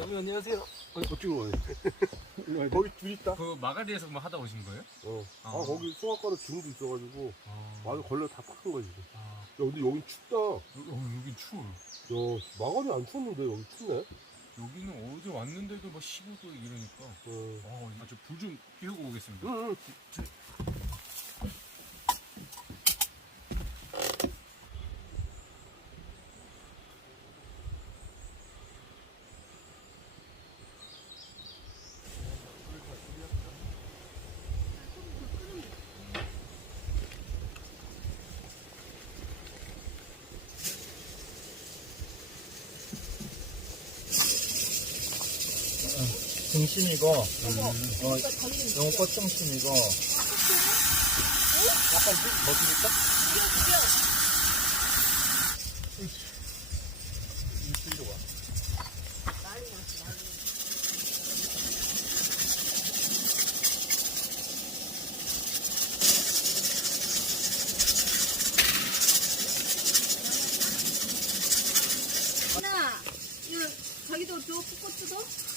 사장님 안녕하세요. 아니 어찌로 와요? 거기 줄 있다. 그 마가리에서 뭐 하다 오신 거예요? 어. 아, 아. 거기 송악가루 주문도 있어가지고 아, 맞아 걸려 다 팍한 거지. 야 아, 근데 여긴 춥다. 야 여- 어, 여긴 추워요. 마가리 안 추웠는데 여기 춥네. 여기는 어제 왔는데도 뭐 15도 이러니까. 어. 어, 저불 좀 피우고 오겠습니다. 응, 응. 등심이고, 어, 요거 꽃등심이고, 약간 뭐 드릴까? 이쪽으로 와. 하나, 이거 자기도 줘, 풋고추도?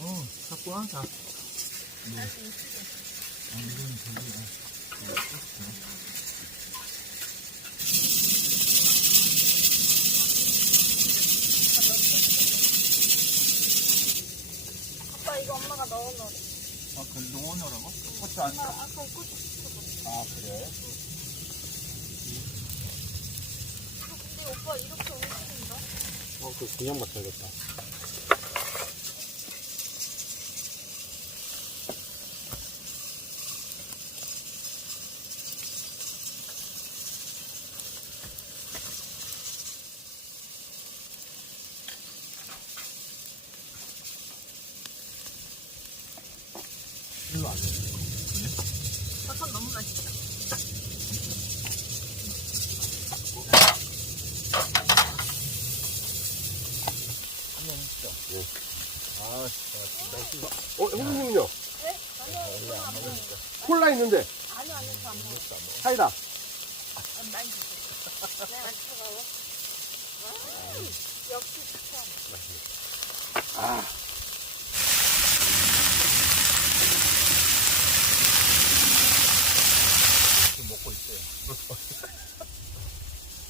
어, 갖고 와, 자. 아빠 이거 엄마가 넣은 거. 아, 그 농원어라고? 꽃도 안 써? 아까 고추. 아, 그래? 근데 오빠 이렇게 움직인다? 어, 그 그냥 맞춰야겠다. 잠깐 너무 맛있다. 한번 먹자. 아, 좋았다. 어 형님은요? 네? 아니요, 이거 안 먹어. 콜라 있는데 아니요, 아니요, 저안 먹어. 사이다. 아, 많이. 네, 안 차가워. 아, 역시 추천. 지금 먹고 있어요.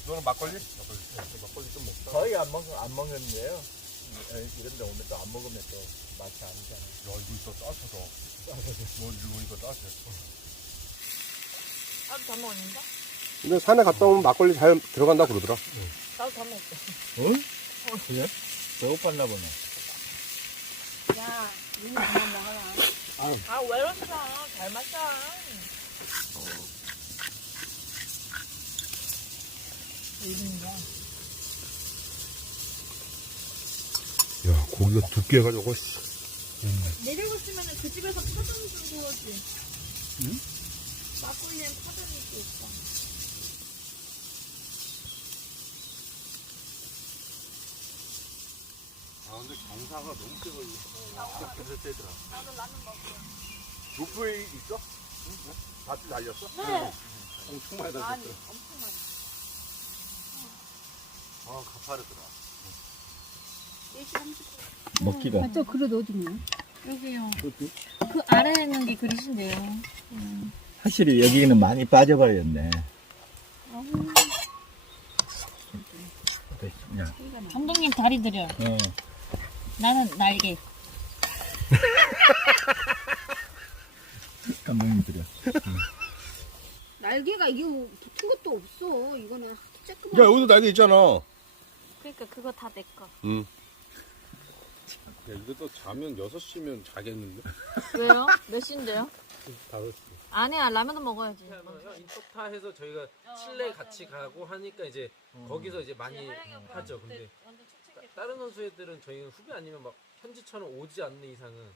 너는 막걸리? 막걸리. 막걸리 좀 먹자. 거의 안 먹, 안 먹는데요. 이런 데 오면 또 안 먹으면 또 맛이 아니잖아요. 야 이거 진짜 따뜻하다. 뭐 이거 보니까 따뜻해. 나도 다 먹었는데? 근데 산에 갔다 오면 막걸리 잘 들어간다 그러더라. 나도 다 먹었어. 응? 어, 그래? 배고팠나 보네. 야, 니는 그만 먹어라. 아, 왜 이러셔? 잘 마셔. 야 고기가 두께 해가지고 씨. 내려고 쓰면 그 집에서 파전 주고 오지. 응? 막걸리엔 파전이 또 있어. 아 근데 경사가 너무 세고 그래서 세더라. 나도 라면 먹어. 로프웨이 있어? 밭이 달렸어? 네. 엄청 많이. 엄청 많이. 아 가파르더라. 4시 30분. 먹기가. 아, 저 그릇 넣어주면 여기요. 그 아래에 있는 게 그릇인데요. 확실히 여기는 많이 빠져버렸네. 야, 감독님 다리 드려. 어. 나는 날개. 감독님 드려. 날개가 이게 뭐 붙은 것도 없어. 이거는 야 쬐끄만. 여기도 날개 있잖아. 그러니까 그거 다 내 거. 응. 야, 이것도 자면 6시면 자겠는데? 왜요? 몇 시인데요? 5시. 아니야, 라면도 먹어야지. 인터타 해서 저희가 칠레 같이 가고 하니까 이제 거기서 이제 많이 하죠. 근데 따- 다른 선수 애들은 저희는 후배 아니면 막 현지처럼 오지 않는 이상은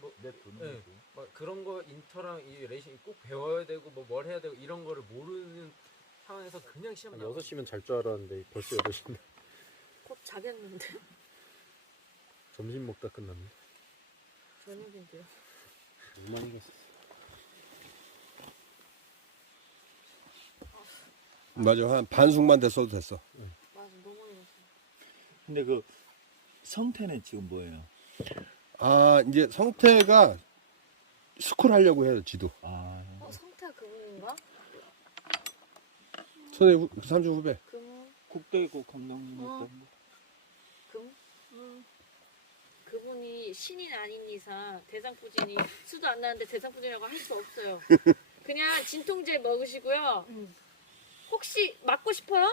뭐내 돈은 네. 막 그런 거 인터랑 이 레이싱 꼭 배워야 되고 뭐 뭘 해야 되고 이런 거를 모르는 상황에서 그냥 시험 나와. 6시면 잘 줄 알았는데 벌써 8시인데. 곧 자겠는데? 점심 먹다 끝났네. 저녁인데요. 무망이겠어. 맞아 한 반숙만 됐어도 됐어. 맞아, 너무 익었어. 근데 그 성태는 지금 뭐예요? 아 이제 성태가 스쿨 하려고 해요 지도 아, 어, 성태 그분인가? 선배 후, 삼촌 후배 금, 국대고 감독님 어. 금? 음. 그분이 신인 아닌 이상 대상포진이 수도 안 나는데 대상포진이라고 할 수 없어요. 그냥 진통제 먹으시고요. 혹시 맞고 싶어요?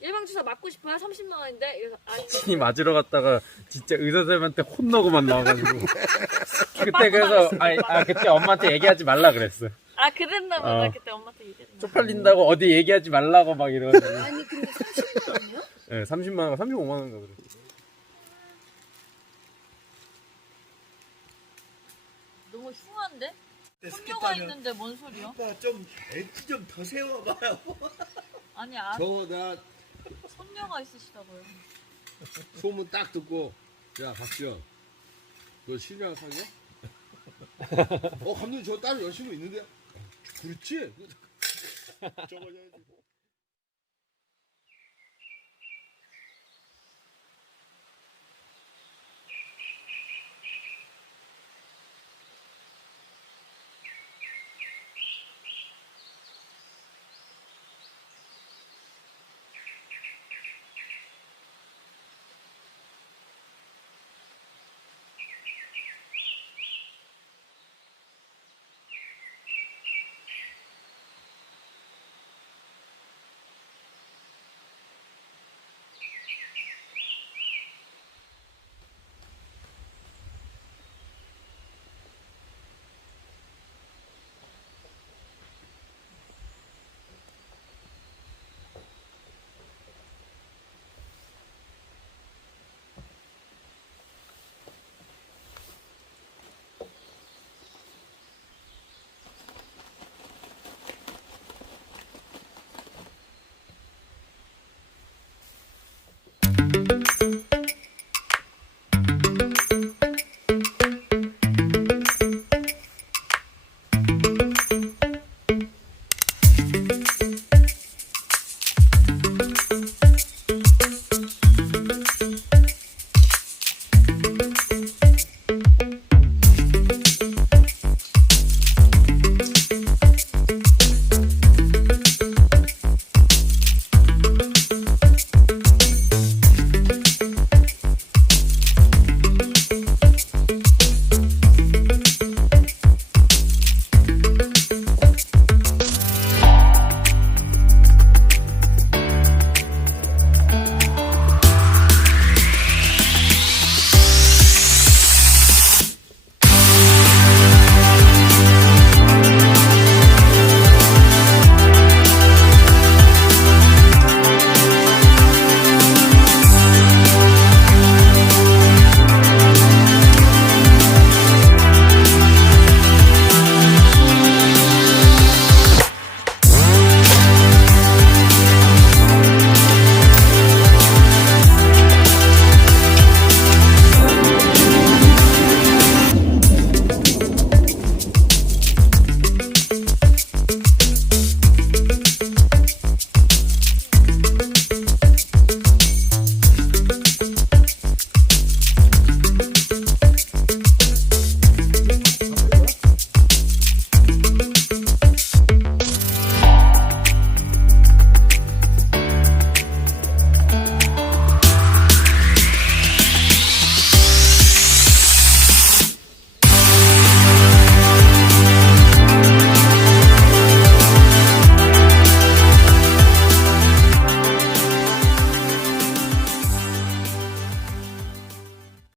예방주사 맞고 싶어요? 30만 원인데 이래서 아니 이 맞으러 갔다가 진짜 의사 선생님한테 혼나고만 나와가지고 그때 그래서 아, 아 그때 엄마한테 얘기하지 말라 그랬어. 아 그랬나 보다 어. 그때 엄마한테 얘기했나 쪽팔린다고 어디 얘기하지 말라고 막 이러가지고. 아니 근데 30만 원이요? 네, 30만 원, 35만 원인가 그래. 너무 흉한데? 손녀가 있는데 뭔 소리야? 오빠 좀 벨트 좀더 세워봐요. 아니 아 저 나 손녀가 있으시다고요. 소문 딱 듣고 야 박지현 너 신랑 사귀어? 어 감독님 저 따로 여자친구 있는데 그렇지? 해야지